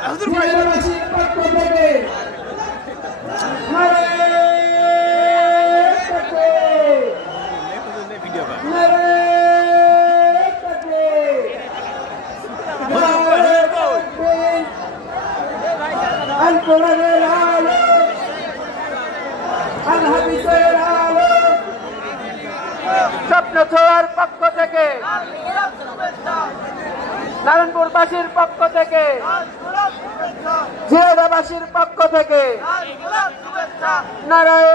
জেলাবাসীর পক্ষ থেকে স্বপ্ন ছোঁয়ার পক্ষ থেকে নারায়ণপুরবাসীর পক্ষ থেকে জেলাবাসীর পক্ষ থেকে নারায়ণ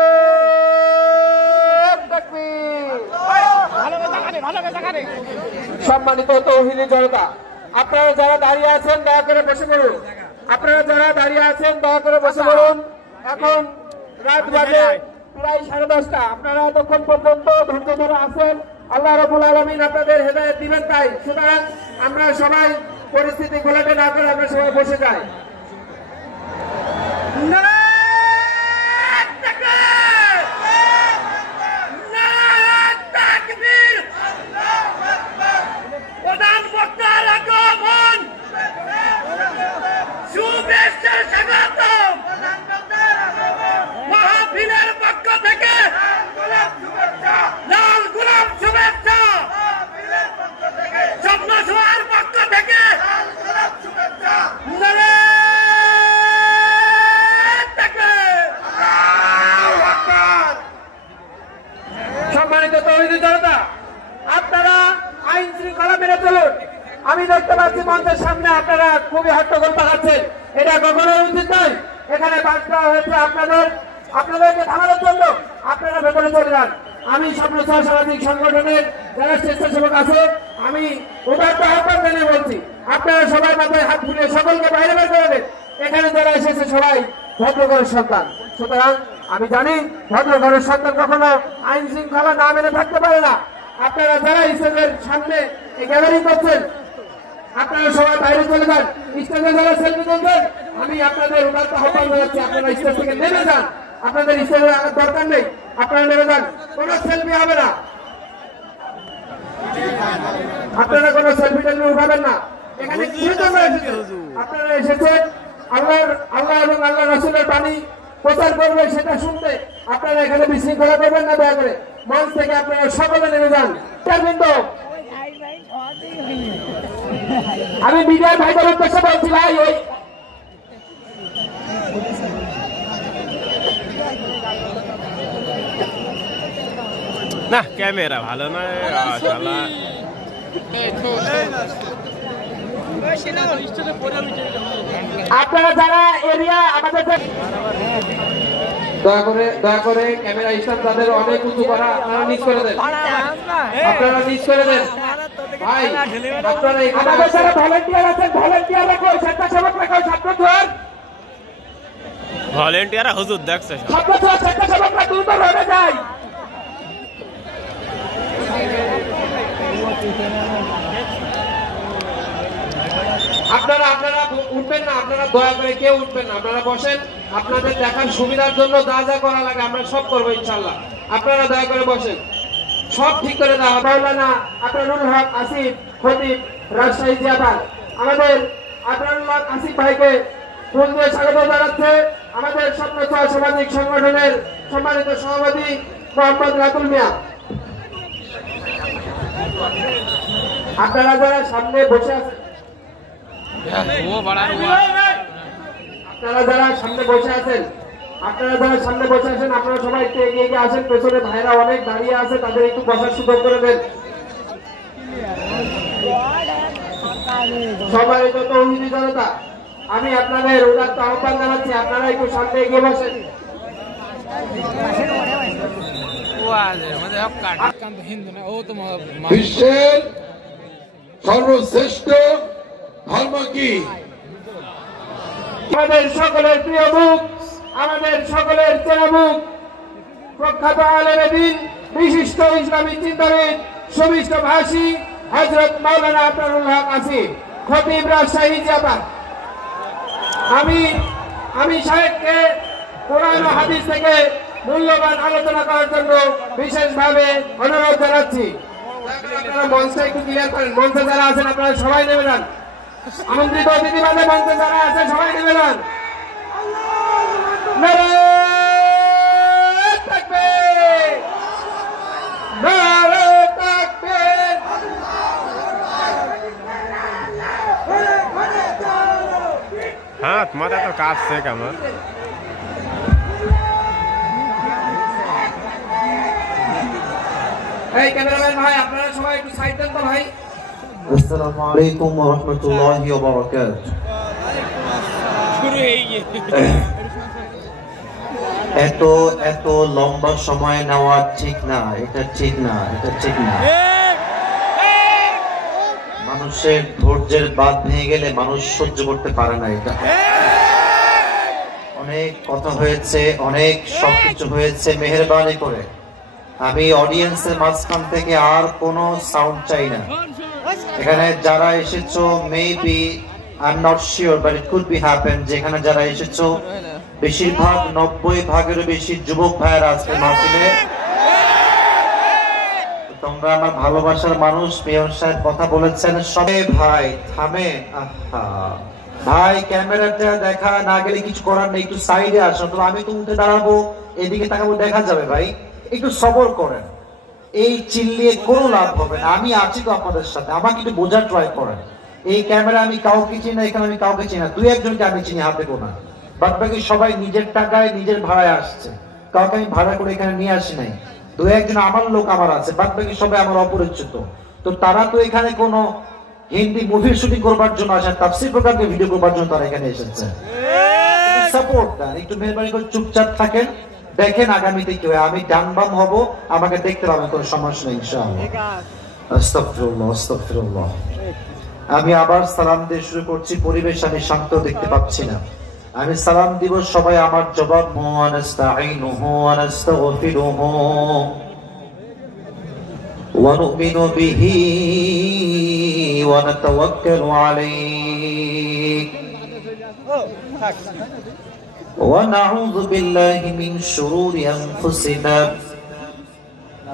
তাকবীর। সম্মানিত তৌহিদি জনতা, আপনারা যারা দাঁড়িয়ে আছেন দয়া করে বসে পড়ুন। আপনারা যারা দাঁড়িয়ে আছেন দয়া করে বসে পড়ুন। এখন রাত বাজে প্রায় 10:30। আপনারা এতক্ষণ পর্যন্ত ধৈর্য ধরে আছেন, আল্লাহ রাব্বুল আলামিন আপনাদের হেদায়েত দিবেন। তাই সুতরাং আমরা সবাই পরিস্থিতি ঘোলাটে না করে আমরা সবাই বসে যাই। প্রধান বক্তার আগমন, শুভেচ্ছা স্বাগত। মাহফিলের পক্ষ থেকে লাল গোলাপ শুভেচ্ছা, স্বপ্ন ছোঁয়ার পক্ষ থেকে সম্মানিত তৌহিদি জনতা, আপনারা আইন শৃঙ্খলা মেনে চলুন। আমি দেখতে পাচ্ছি মঞ্চের সামনে আপনারা খুবই হট্টগোল পাকাচ্ছেন, এটা কখনো উচিত নয়। এখানে বাস করা হয়েছে আপনাদেরকে থামানোর জন্য, আপনারা ভেতরে চলে যান। আমি স্বপ্ন ছোঁয়া সামাজিক সংগঠনের যারা স্বেচ্ছাসেবক আছে, আমি উদারত আহ্বান জানিয়ে বলছি, আপনারা সবাই মাথায় হাত ফুলিয়ে সকলকে বাইরে বের করে দেন। এখানে যারা এসেছে সবাই ভদ্রঘরের সন্তান, সুতরাং আমি জানি ভদ্রঘরের সন্তান কখনো আইন শৃঙ্খলা না মেনে থাকতে পারে না। আপনারা যারা স্টেজের সামনে এই গ্যালারি করছেন, আপনারা সবাই বাইরে চলে যান। স্টেজে যারা সেলফি তুলছেন, আমি আপনাদের উদারত আহ্বান জানাচ্ছি, আপনারা স্টেজ থেকে নেমে যান। আপনাদের স্টেজে আসার দরকার নেই, আপনারা নেমে যান। কোন সেলফি হবে না, আপনারা কোন সেলফি টেলফি উঠাবেন না। এখানে আপনারা এসেছেন আল্লাহ এবং আল্লাহ রাসূলের বাণী প্রচার করবে, সেটা শুনতে। আপনারা এখানে বিশৃঙ্খলা করবেন না, দয়া করে মঞ্চ থেকে আপনারা সকলে নেমে যান। আমি মিডিয়ার ভাইদের উদ্দেশ্যে বলছি, ভাই ওই না ক্যামেরা ভালো নয়। আপনারা যারা এরিয়া আমাদের দয়া করে ক্যামেরা স্টাফ তাদের অনেক উঁচু করা, আপনারা নিচ করে দেন, আপনারা নিচ করে দেন। ভাই আপনারা আমাদের যারা ভলেন্টিয়ার আছেন, ভলেন্টিয়াররা কই? স্বেচ্ছাসেবকরা কই? ছাত্র ছোঁয়ার ভলেন্টিয়াররা হুজুর দেখছে, ছাত্র ছোঁয়ার স্বেচ্ছাসেবকরা দ্রুত রোডে যায়। আপনারা উঠবেন না, আপনারা দয়া করে কেউ উঠবেন না, আপনারা বসেন। আপনাদের দেখার সুবিধার জন্য যা যা করা লাগে আমরা সব করবো ইনশাল্লাহ। আপনারা দয়া করে বসেন, সব ঠিক করে দেওয়া। মাওলানা আকরামুল হক আসিফ খতিব, রাজশাহী জিয়াবাদ, আমাদের আকরামুল হক আসিফ ভাইকে ফুল দিয়ে স্বাগত জানাচ্ছে আমাদের স্বপ্ন ছোঁয়া সামাজিক সংগঠনের সম্মানিত সভাপতি মোহাম্মদ রাতুল মিয়া। আপনারা যারা সামনে বসে আছেন, আপনারা যারা সামনে বসে আছেন, আপনারা সবাই একটু এগিয়ে গিয়ে আসেন। পেছনে ভাইরা অনেক দাঁড়িয়ে আছে, তাদের একটু বসার সুযোগ করে দেন। সম্মানিত তৌহিদি জনতা, আমি আপনাদের উদাত্ত আহ্বান জানাচ্ছি, আপনারা একটু সামনে এগিয়ে বসেন। বিশ্বের সর্বশ্রেষ্ঠ ধর্ম কি? আমাদের সকলের প্রিয় মুখ, আমাদের সকলের চেনা মুখ, প্রখ্যাত আলেমে দ্বীন, বিশিষ্ট ইসলামী চিন্তাবিদ, সুবিষ্ট ভাষী হযরত মাওলানা আকরামুল হক আসিফ খতিব, রাজশাহী জিয়াবাদ। আমি সাহেবকে কোরআন ও হাদিস থেকে মূল্যবান আলোচনা করার জন্য বিশেষভাবে অনুরোধ জানাচ্ছি। আপনারা মঞ্চে একটু ক্লিয়ার করেন, মঞ্চে যারা আছেন আপনারা সবাই নেমে যান। আমন্ত্রিত অতিথি মাঝে মঞ্চে যারা আছে সবাই নিবেদন নারে তাকবীর নারে তাকবীর হাত মাথা তো কাঁপছে কেমন এই ক্যামেরাম্যান ভাই আপনারা সবাই একটু সাইড দেন তো ভাই আসসালামু আলাইকুম ওয়া রাহমাতুল্লাহি ওয়া বারাকাতুহু এত লম্বা সময় নেওয়া ঠিক না এটা ঠিক না মানুষের ধৈর্যের বাঁধ ভেঙে গেলে মানুষ সহ্য করতে পারে না এটা অনেক কথা হয়েছে অনেক সবকিছু হয়েছে মেহেরবানি করে আমি অডিয়েন্সের মাঝখান থেকে আর কোনো সাউন্ড চাই না এখানে যারা এসেছো maybe I am not sure but it could be happen যেখানে যারা এসেছো বেশিরভাগ 90 ভাগেরও বেশি যুবক ভাইয়েরা আজকে মাহফিলে তোমরা আমার ভালোবাসার মানুষ মেয়র সাহেব কথা বলেছেন সবে ভাই থামে ভাই ক্যামেরাটা দেখা না গেলে কিছু করার নেই একটু সাইডে আসো তো আমি তো উঠে দাঁড়াবো এদিকে তাকাবো দেখা যাবে ভাই একটু সবর করেন এই চিল্লিয়ে কোনো লাভ হবে না আমি আছি তো আপনাদের সাথে আমাকে একটু বোঝার ট্রাই করেন এই ক্যামেরা আমি কাউকে চিনি না এখানে আমি কাউকে চিনি না দুই একজনকে আমি চিনি হাতে গোনা বাদ বাকি সবাই নিজের টাকায় নিজের ভাড়ায় আসছে কাউকে আমি ভাড়া করে এখানে নিয়ে আসি নাই দুই একজন আমার লোক আমার আছে বাদ বাকি সবাই আমার অপরিচিত তো তারা তো এখানে কোনো হিন্দি মুভির শুটিং করবার জন্য আসে তাফসীর প্রোগ্রামকে ভিডিও করবার জন্য তারা এখানে এসেছে সাপোর্ট দেন একটু মেহরবানি করে চুপচাপ থাকেন দেখেন আগামীতে কি হয় আমি ডান বাম হব আমাকে দেখতে পাবেন কোনো সমস্যা নেই ইনশাআল্লাহ আস্তাগফিরুল্লাহ আমি আবার সালাম দিয়ে শুরু করছি পরিবেশ আমি শান্ত দেখতে পাচ্ছি না আমি সালাম দিব সবাই আমার জবাব মুআনাস্তাঈনুহু ওয়া নাস্তাগফিরুহু ওয়া নু'মিনু বিহি ওয়া নাতাওয়াক্কালু আলাইহি ونعوذ بالله من شرور أنفسنا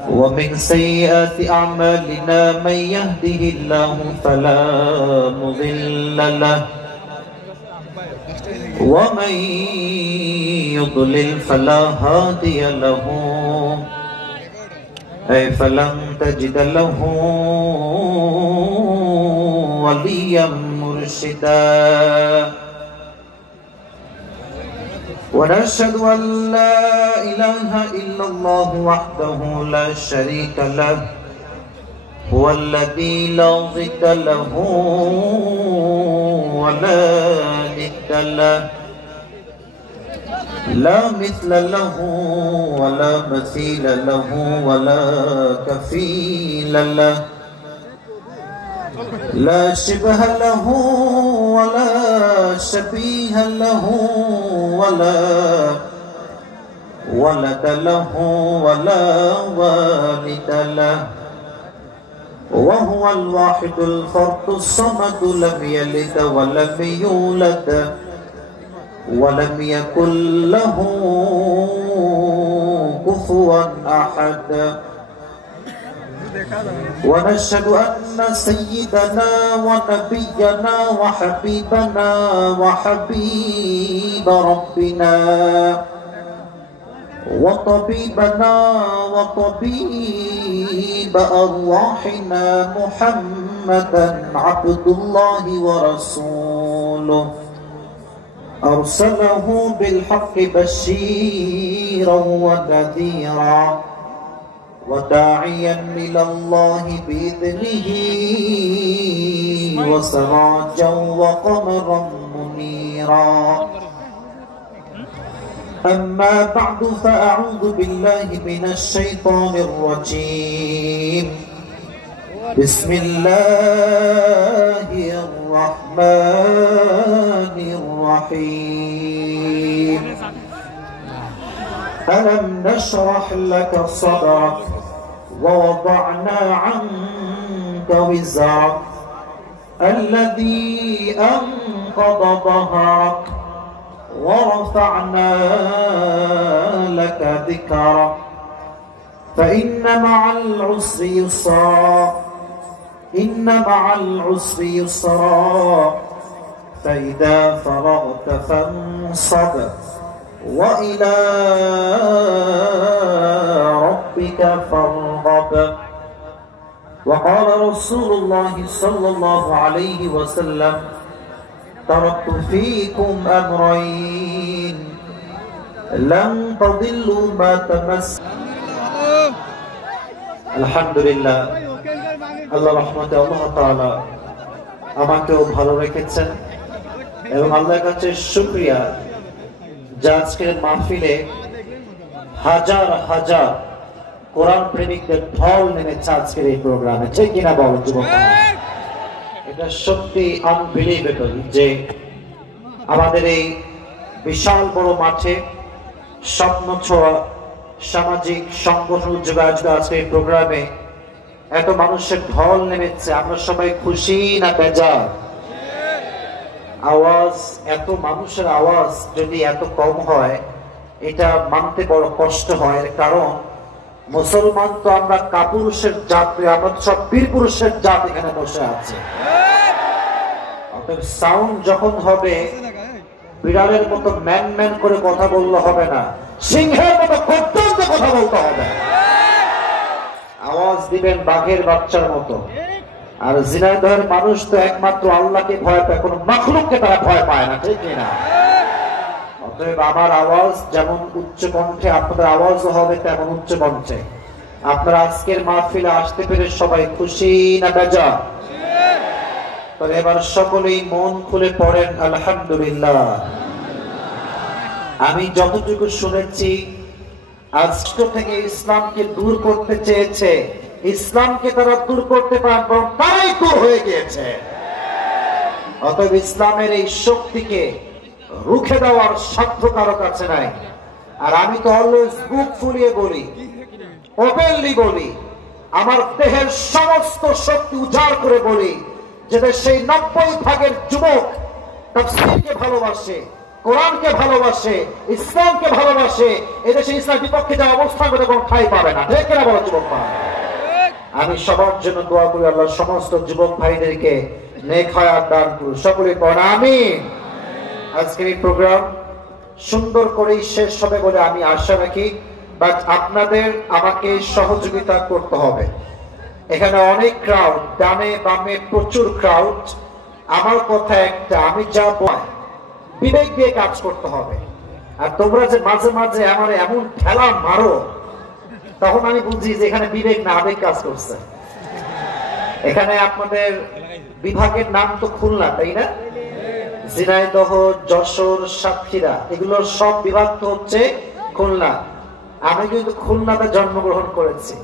ومن سيئات أعمالنا من يهده الله فلا مضل له ومن يضلل فلا هادي له أي فلن تجد له وليا مرشدا ونشهد أن لا إله إلا الله وحده لا شريك له هو الذي لا ضد له ولا ند له لا مثل له ولا مثيل له ولا كفيل له لا شبه له ولا شبيه له ولا ولد له ولا والد له وهو الواحد الفرد الصمد لم يلد ولم يولد ولم يكن له كفوا أحد ونشهد أن سيدنا ونبينا وحبيبنا وحبيب ربنا وطبيبنا وطبيب أرواحنا محمدا عبد الله ورسوله أرسله بالحق بشيرا ونذيرا وداعيا إلى الله بإذنه وسراجا وقمرا منيرا أما بعد فأعوذ بالله من الشيطان الرجيم بسم الله الرحمن الرحيم ألم نشرح لك صدرك ووضعنا عنك وزرك الذي أنقض ظهرك ورفعنا لك ذكرك فإن مع العسر يسرا إن مع العسر يسرا فإذا فرغت فانصب وإلى ربك فارغب وقال رسول الله صلى الله عليه وسلم تركت فيكم أمرين لن تضلوا ما تمسكوا الحمد لله আল্লাহ রহমতে আল্লাহ তাআলা আমাকেও ভালো রেখেছেন এবং আল্লাহর কাছে শুকরিয়া যে আজকের মাহফিলে হাজার হাজার কোরআন প্রেমিকদের ঢল নেমেছে আজকের এই প্রোগ্রামে, ঠিক কিনা বলো যুবক? এটা সত্যি আনবিলিভেবল যে আমাদের এই বিশাল বড় মাঠে স্বপ্ন ছোঁয়া সামাজিক সংগঠন উদ্যোগে আজকে আজকে এই প্রোগ্রামে এত মানুষের ঢল নেমেছে। আমরা সবাই খুশি না বেজার? আওয়াজ, এত মানুষের আওয়াজ যদি এত কম হয় এটা মানতে বড় কষ্ট হয়। কারণ মুসলমান তো আমরা কাপুরুষের জাতি, আমরা সব বীর পুরুষের জাত এখানে বসে আছে। অতএব সাউন্ড যখন হবে বিড়ালের মতো ম্যান ম্যান করে কথা বললে হবে না, সিংহের মতো গর্জন দিয়ে কথা বলতে হবে। আওয়াজ দিবেন বাঘের বাচ্চার মতো। আর ঝিনাইদহের মানুষ তো একমাত্র আল্লাহকে ভয় পায়, কোন মাখলুককে তারা ভয় পায় না, ঠিক না? অতএব আমার আওয়াজ যেমন উচ্চ কণ্ঠে, আপনাদের আওয়াজও হবে তেমন উচ্চ কণ্ঠে। আপনারা আজকের মাহফিলে আসতে পেরে সবাই খুশি না বেজার? তবে এবার সকলেই মন খুলে পড়েন আলহামদুলিল্লাহ। আমি যতটুকু শুনেছি আজ থেকে ইসলামকে দূর করতে চেয়েছে, ইসলামকে তারা দূর করতে পারবে, তারাই দূর হয়ে গিয়েছে। অতএব ইসলামের এই শক্তিকে রুখে দেওয়ার সাধ্য কারো কাছে নাই। আর আমি তো অলওয়েজ বুক ফুলিয়ে বলি, ওপেনলি বলি, আমার দেহের সমস্ত শক্তি উজাড় করে বলি যে সেই 90% যুবক তাফসীরকে ভালোবাসে, কোরআনকে ভালোবাসে, ইসলামকে ভালোবাসে, এদেশে ইসলামের বিপক্ষে যা অবস্থান করে কোনো ঠাঁই পাবে না, ঠিক কিনা বলো যুবক ভাই? আমি সবার জন্য দোয়া করি আল্লাহ সমস্ত যুবক ভাইদেরকে নেক হায়াত দান করুন, সকলে পড়েন আমিন। আজকের এই প্রোগ্রাম সুন্দর করেই শেষ হবে বলে আমি আশা রাখি, বাট আপনাদের আমাকে সহযোগিতা করতে হবে। এখানে অনেক ক্রাউড, ডানে বামে প্রচুর ক্রাউড। আমার কথা একটা, আমি যা বলি বিবেক দিয়ে কাজ করতে হবে। আর তোমরা যে মাঝে মাঝে আমার এমন ঠেলা মারো, তখন আমি বুঝি যে এখানে বিবেক না আবেগ কাজ করছে। এখানে আপনাদের বিভাগের নাম তো খুলনা, তাই না? ঝিনাইদহ, যশোর, সাতক্ষীরা, এগুলোর সব বিভাগ তো হচ্ছে খুলনা। আমি কিন্তু খুলনাতে জন্মগ্রহণ করেছি।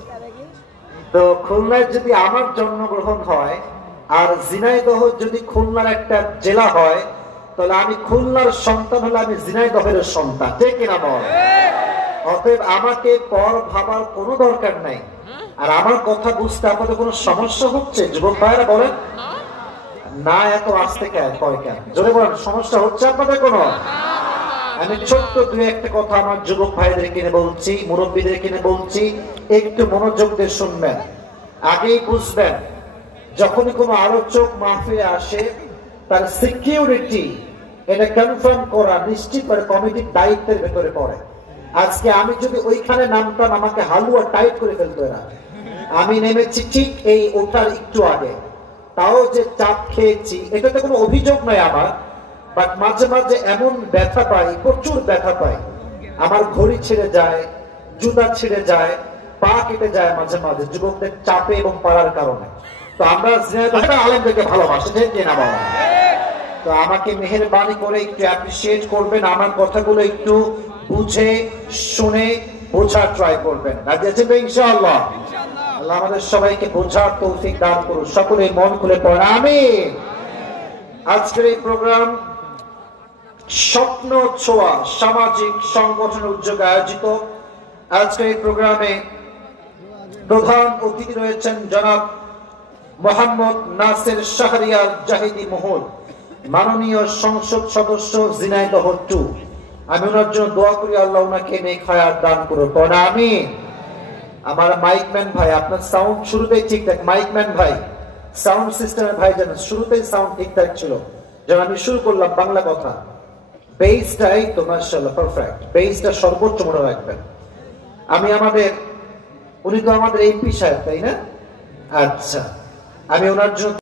তো খুলনায় যদি আমার জন্মগ্রহণ হয় আর ঝিনাইদহ যদি খুলনার একটা জেলা হয়, তাহলে আমি খুলনার সন্তান হলে আমি ঝিনাইদহের সন্তান, ঠিক কিনা বল? অতএব আমাকে পর ভাবার কোনো দরকার নাই। আর আমার কথা বুঝতে আপনাদের কোনো সমস্যা হচ্ছে যুবক ভাইরা? বলেন না, এত আসতে কয় কেন? জোরে বলেন, সমস্যা হচ্ছে আপনাদের কোনো? আমি ছোট্ট দুই একটা কথা আমার যুবক ভাইদের কিনে বলছি, মুরব্বীদের কিনে বলছি, একটু মনোযোগ দিয়ে শুনবেন। আগেই বুঝবেন যখনই কোনো আলোচক মাহফিলে আসে তার সিকিউরিটি এটা কনফার্ম করা নিশ্চিত করে কমিটির দায়িত্বের ভেতরে পড়ে। আজকে আমি যদি ওইখানে নামতাম আমাকে হালুয়া টাইট করে ফেলতো এরা। আমি নেমেছি ঠিক এই ওঠার একটু আগে, তাও যে চাপ খেয়েছি এটাতে কোনো অভিযোগ নয় আমার, বাট মাঝে মাঝে এমন ব্যথা পাই, প্রচুর ব্যথা পাই। আমার ঘড়ি ছিঁড়ে যায়, জুতা ছিঁড়ে যায়, পা কেটে যায় মাঝে মাঝে যুবকদের চাপে এবং পাড়ার কারণে। তো আমরা আলেমদেরকে ভালোবাসি, ঠিক কিনা বাবা? তো আমাকে মেহেরবানি করে একটু অ্যাপ্রিসিয়েট করবেন, আমার কথাগুলো একটু বুঝে শুনে বোঝার ট্রাই করবেন। রাজি আছেন তো ইনশাআল্লাহ? আল্লাহ আমাদের সবাইকে বোঝার তৌফিক দান করুন। সকলে মন খুলে পড়েন আমিন। আজকের এই প্রোগ্রাম স্বপ্ন ছোঁয়া সামাজিক সংগঠন উদ্যোগে আয়োজিত। আজকের এই প্রোগ্রামে প্রধান অতিথি রয়েছেন জনাব মোহাম্মদ নাসির শাহরিয়ার জাহিদি মোহন, মাননীয় সংসদ সদস্য ঝিনাইদহ 2। আমি ওনার জন্য দোয়া করি আল্লাহ ওনাকে নেক হায়াত দান করুন, পড়া আমিন। আমার মাইকম্যান ভাই, আপনার সাউন্ড শুরুতেই ঠিকঠাক, মাইকম্যান ভাই, সাউন্ড সিস্টেমের ভাই জানেন শুরুতেই সাউন্ড ঠিকঠাক ছিল, যেন আমি শুরু করলাম বাংলা কথা, বেসটাই তো মাশাআল্লাহ পারফেক্ট, বেসটা সর্বোচ্চ মনে রাখবেন। আমি উনি তো আমাদের এমপি সাহেব, তাই না? আচ্ছা, আমি ওনার জন্য